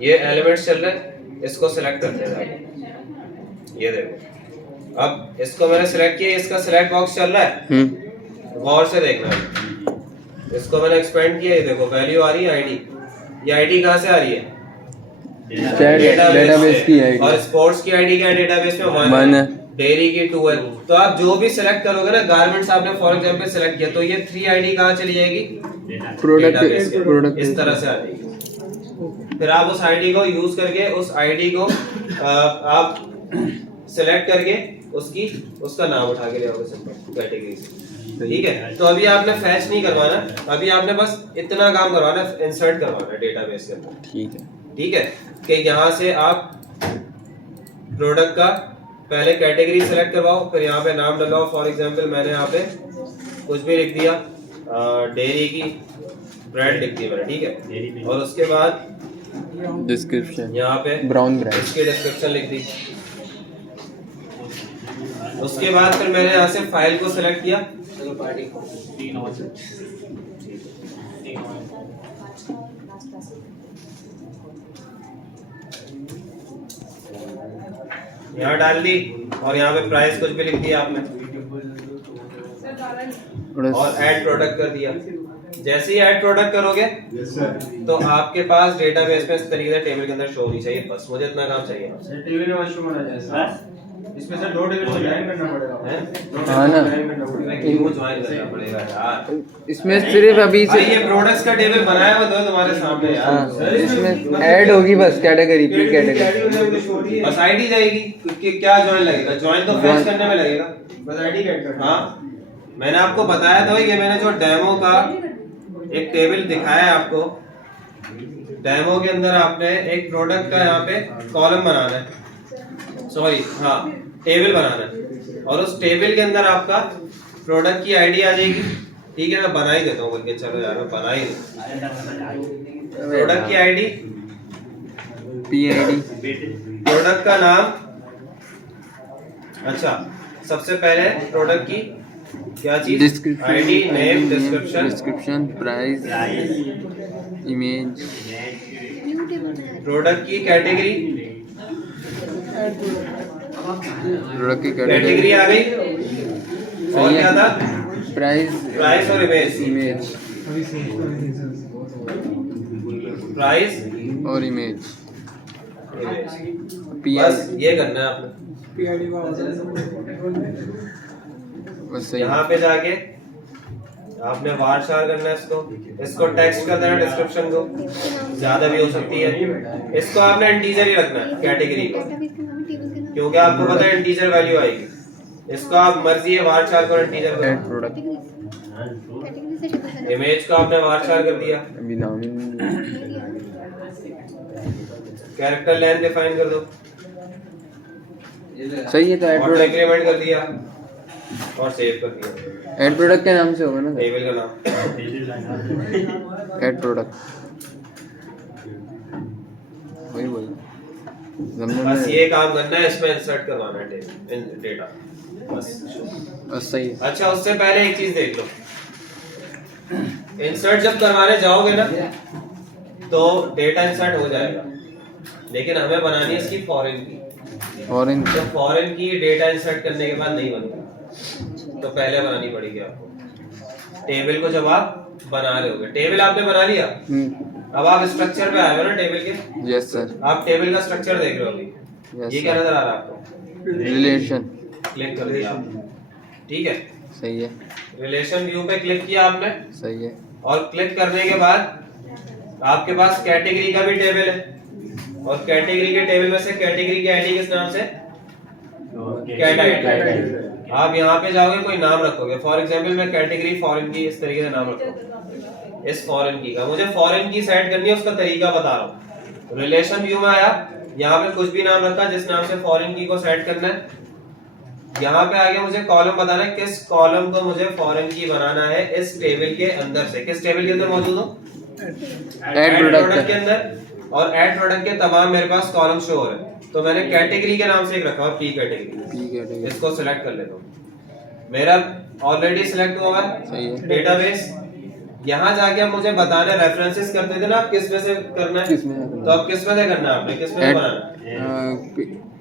ये एलिमेंट्स चल रहे हैं, इसको सिलेक्ट करते हैं। ये देखो, अब इसको मैंने सिलेक्ट किया, इसका सिलेक्ट बॉक्स चल रहा है, गौर से देखना है। इसको मैंने एक्सपेंड किया, ये देखो वैल्यू आ रही है आईडी। ये आईडी कहाँ से आ रही है? डेटाबेस की आईडी। और स्पोर्ट्स की आईडी क्या है डेटाबेस में? 1 है। डेयरी की 2 है। तो आप जो भी सिलेक्ट करोगे ना, गारमेंट्स आपने फॉर एग्जांपल सिलेक्ट किया, तो ये 3 आईडी कहाँ चली जाएगी? प्रोडक्ट। इस तरह से आ जाएगी। फिर आप उस आईडी को यूज करके उस आईडी को आप सिलेक्ट करके उसका नाम उठा के ले आओगे सिंपल कैटेगरी से। ठीक है, तो अभी आपने फैच नहीं करवाना, अभी आपने बस इतना काम करवाना, इंसर्ट करवाना है डेटाबेस के अंदर। ठीक है कि यहाँ से आप प्रोडक्ट का पहले कैटेगरी सेलेक्ट करवाओ, फिर यहाँ पे नाम डलवाओ। फॉर एग्जांपल मैंने यहाँ पे कुछ भी लिख दिया, डेयरी की ब्रेड लिख दी मैंने, ठीक है। और उसके बाद डिस्क्रिप्शन यहाँ पे ब्राउन ब्रेड, इसकी डिस्क्रिप्शन लिख दी। उसके बाद फिर मैंने यहाँ से फाइल को सिलेक्ट किया, यहाँ डाल दी और यहाँ पे प्राइस कुछ भी लिख दिया आपने और ऐड प्रोडक्ट कर दिया। जैसे ही ऐड प्रोडक्ट करोगे तो आपके पास डेटाबेस में इस तरीके से टेबल के अंदर शो होनी चाहिए। बस मुझे इतना काम चाहिए। टेबल में शो होना चाहिए। इसमें से 2 टेबल को ज्वाइन करना पड़ेगा, हैं? हाँ ना, इनको ज्वाइन करना पड़ेगा यार। इसमें सिर्फ अभी से ये प्रोडक्ट्स का टेबल बनाया हुआ तो तुम्हारे सामने यार। हाँ, इसमें ऐड होगी बस कैटेगरी प्री कैटेगरी, बस आईडी जाएगी कि क्या ज्वाइन लगेगा? ज्वाइन तो फैच करने में लगेगा, बस आईडी ऐड करना। हाँ, मैंने आपको बताया तो ये मैंने जो डेमो का एक टेबल दिखाया है आपको, डेमो के अंदर आपने एक प्रोडक्ट का यहाँ पे कॉलम बनाना है, सॉरी हाँ टेबल बनाना है, और उस टेबल के अंदर आपका प्रोडक्ट की आईडी आ जाएगी। ठीक है, मैं बना ही देता हूँ बोल के, चलो यार मैं बना ही देता। प्रोडक्ट की आईडी, PID, प्रोडक्ट का नाम। अच्छा, सबसे पहले प्रोडक्ट की क्या चीज? ID, name, description, price, image, product की कैटेगरी, प्रोडक्ट की कैटेगरी आ गई, और क्या था? प्राइस और इमेज, प्राइस और इमेज। बस ये करना है आपने। बस सही। यहाँ पे जाके आपने वारशार करना है इसको टेक्स्ट कर देना, डिस्क्रिप्शन को ज्यादा भी हो सकती है। इसको आपने इंटीजर ही रखना है कैटेगरी को, क्योंकि आपको पता है इंटीजर वैल्यू आएगी। इसको आप मर्जी है वारशार को इंटीजर करो। ऐड प्रोडक्ट, इमेज को आपने वारशार कर दिया, अभी नाम ही नहीं। कैरेक्टर लेंथ डिफाइन कर दो, सही है। तो ऐड और प्रोडक्ट, डिक्रीमेंट कर दिया और सेव कर दिया। ऐड प्रोडक्ट के नाम से होगा ना, टेबल का नाम ऐड प्रोडक्ट, वही बोल। बस ये काम करना है, इसमें इंसर्ट करवाना है डेटा, बस सही है। अच्छा, उससे पहले एक चीज देख लो, इंसर्ट जब करवाने जाओगे ना तो डेटा इंसर्ट हो जाएगा, लेकिन हमें बनानी है इसकी फॉरेन की। फॉरेन, तो फॉरेन की डेटा इंसर्ट करने के बाद नहीं बनती, तो पहले बनानी पड़ेगी आपको। टेबल को जब आप बना रहे होगे, टेबल आपने बना लिया, अब आप स्ट्रक्चर पे आए हो ना टेबल के। Yes sir. आप टेबल का स्ट्रक्चर देख रहे हो अभी, Yes, ये क्या नजर आ रहा है आपको? रिलेशन। क्लिक कर दिया आपने, ठीक है। सही है, रिलेशन व्यू पे क्लिक किया आपने, सही है। और क्लिक करने के बाद आपके पास कैटेगरी का भी टेबल है, और कैटेगरी के टेबल में से कैटेगरी की आईडी किस नाम से? Cat ID. आप यहाँ पे जाओगे, कोई नाम रखोगे। फॉर एग्जांपल मैं कैटेगरी फॉरेन की इस तरीके से नाम रखूंगा। इस फॉरेन की का मुझे फॉरेन की सेट करनी है, उसका तरीका बता रहा हूँ। रिलेशन व्यू में आया, यहाँ पे कुछ भी नाम रखा जिस नाम से फॉरेन की को सेट करना है। यहाँ पे आगे मुझे कॉलम बताना है, किस कॉलम को मुझे फॉरेन की बनाना है इस टेबल के अंदर से। किस टेबल के अंदर मौजूद हो? ऐड प्रोडक्ट के अंदर। और ऐड प्रोडक्ट के तमाम मेरे पास कॉलम शो हो रहे हैं, तो मैंने कैटेगरी के नाम से एक रखा है, पी कैटेगरी। इसको सिलेक्ट कर लेता हूँ, मेरा ऑलरेडी सिलेक्ट हुआ है। सही है। डेटाबेस, यहाँ जाके आप मुझे बताना, रेफरेंसेस करते थे ना आप, किस में से करना है, किसमें? तो आप किस में से करना है, आपने किस में से बनाना,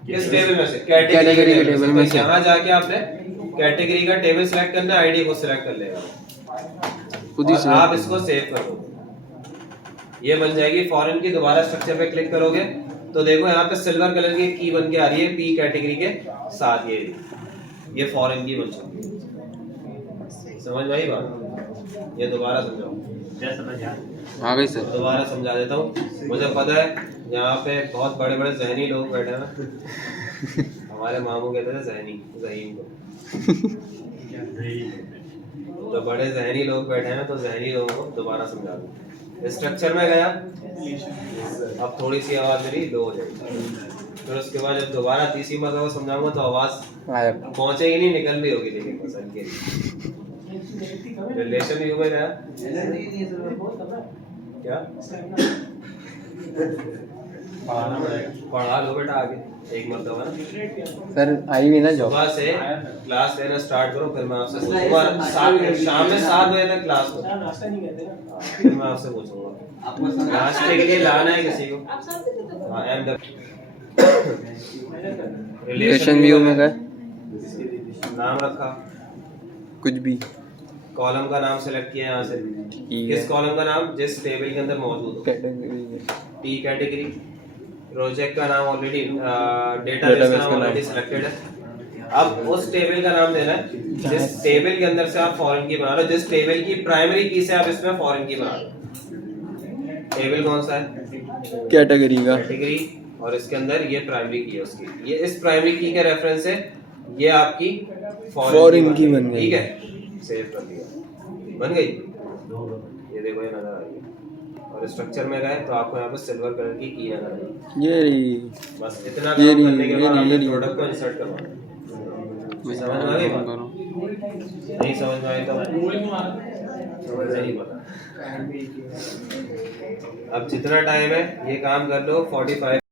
किस टेबल में से, कैटेगरी के टेबल में तो से। यहाँ जाके आपने कैटेगरी का टेबल सेलेक्ट करना है, आईडी को सिलेक्ट कर लेगा खुद ही और आप इसको सेव कर दो, ये बन जाएगी फॉरेन की। दोबारा स्ट्रक्चर पे क्लिक करोगे तो देखो यहाँ पे सिल्वर कलर की की बन के आ रही है पी कैटेगरी के साथ, ये फॉरेन की बन चुकी है। समझ में आई बात? ये दोबारा समझाओ। क्या समझ आया? आ गई सर। दोबारा समझा देता हूँ। मुझे पता है यहाँ पे बहुत बड़े बड़े जहनी लोग बैठे हैं ना, हमारे मामू कहते थे जहनी, जहीन को, तो बड़े जहनी लोग बैठे हैं ना, तो जहनी लोगों को दोबारा समझा दूँ। स्ट्रक्चर में गया, अब थोड़ी सी आवाज मेरी लो हो जाएगी, फिर उसके बाद जब दोबारा तीसरी मरतबा समझाऊंगा तो आवाज पहुंचेगी नहीं, निकल भी होगी, लेकिन पसंद के रिलेशन व्यू में गया क्या पढ़ा लो बेटा आगे एक मरतबा ना सर आई भी ना जॉब। सुबह से क्लास लेना स्टार्ट करो, फिर मैं आपसे पूछूंगा शाम में 7 बजे तक क्लास हो, फिर मैं आपसे पूछूंगा नाश्ते के लिए लाना है किसी को। हाँ एम रिलेशन व्यू में गए, नाम रखा, कुछ भी कॉलम का नाम सेलेक्ट किया यहाँ से, किस कॉलम का नाम, जिस टेबल के अंदर मौजूद हो, कैटेगरी टी कैटेगरी, प्रोजेक्ट का नाम ऑलरेडी, डेटाबेस का नाम ऑलरेडी सिलेक्टेड है। अब उस टेबल का नाम देना है जिस टेबल के अंदर से आप फॉरेन की बना रहे हो, जिस टेबल की प्राइमरी की से आप इसमें फॉरेन की बना रहे हो। टेबल कौन सा है? कैटेगरी का, कैटेगरी, और इसके अंदर ये प्राइमरी की है उसकी, ये इस प्राइमरी की का रेफरेंस है, ये आपकी फॉरेन की बन गई। ठीक है, सेव कर दिया, बन गई। ये देखो ये नजर आ रही है, और स्ट्रक्चर में गए तो आपको यहाँ पे सिल्वर कलर की नजर आएगी। ये रही, बस इतना काम करने के बाद आपने ये प्रोडक्ट को इंसर्ट करवाना है। समझ में आ गई बात? नहीं समझ में आई तो मुझे नहीं पता। अब जितना टाइम है ये काम कर लो, 45